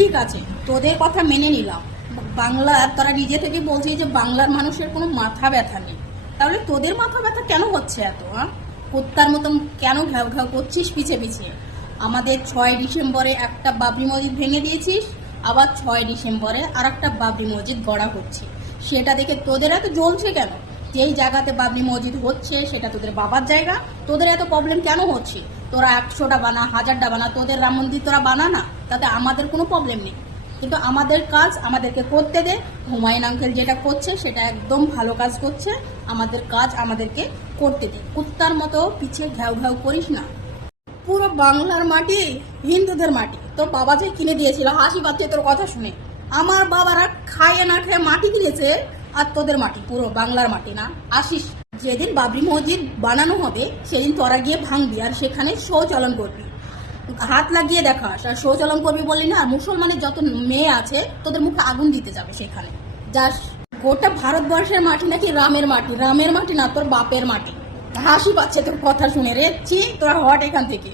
ঠিক আছে, তোদের কথা মেনে নিলাম। বাংলার তারা নিজে থেকে বলছে যে বাংলার মানুষের কোনো মাথা ব্যথা নেই। তাহলে তোদের মাথা ব্যথা কেন হচ্ছে এত? কুত্তার মতন কেন ঘাউ ঘাউ করছিস পিছে পিছে? আমাদের 6 ডিসেম্বরে একটা বাবরি মসজিদ ভেঙে দিয়েছিস, আবার 6 ডিসেম্বরে আর একটা বাবরি মসজিদ গড়া হচ্ছে। সেটা দেখে তোদের এত জ্বলছে কেন? যেই জায়গাতে বাবরি মসজিদ হচ্ছে সেটা তোদের বাবার জায়গা, তোদের এত প্রবলেম কেন হচ্ছে? তোরা 100টা বানা, 1000টা বানা, তোদের রাম মন্দির তোরা বানা না, তাতে আমাদের কোনো প্রবলেম নেই। কিন্তু আমাদের কাজ আমাদেরকে করতে দে। হুমায়ুন আঙ্কেল যেটা করছে সেটা একদম ভালো কাজ করছে। আমাদের কাজ আমাদেরকে করতে দে, কুত্তার মতো পিছিয়ে ঘ্যাও ঘ্যাও করিস না। পুরো বাংলার মাটি হিন্দুদের মাটি, তোর বাবা যে কিনে দিয়েছিল, হাসি পাচ্ছে তোর কথা শুনে। আমার বাবারা খাইয়ে না খেয়ে মাটি কিনেছে, আর তোদের মাটি পুরো বাংলার মাটি না। আসিস, যেদিন বাবরি মসজিদ বানানো হবে সেদিন তোরা গিয়ে ভাঙবি আর সেখানে শৌচালন করবি, হাত লাগিয়ে দেখাস। আর শৌচালন করবি বললি না, মুসলমানের যত মেয়ে আছে তোদের মুখে আগুন দিতে যাবে সেখানে। যাস, গোটা ভারতবর্ষের মাটি নাকি রামের মাটি, রামের মাটি না, তোর বাপের মাটি। হাসি পাচ্ছে তোর কথা শুনে রে, ছি, তোরা হট এখান থেকে।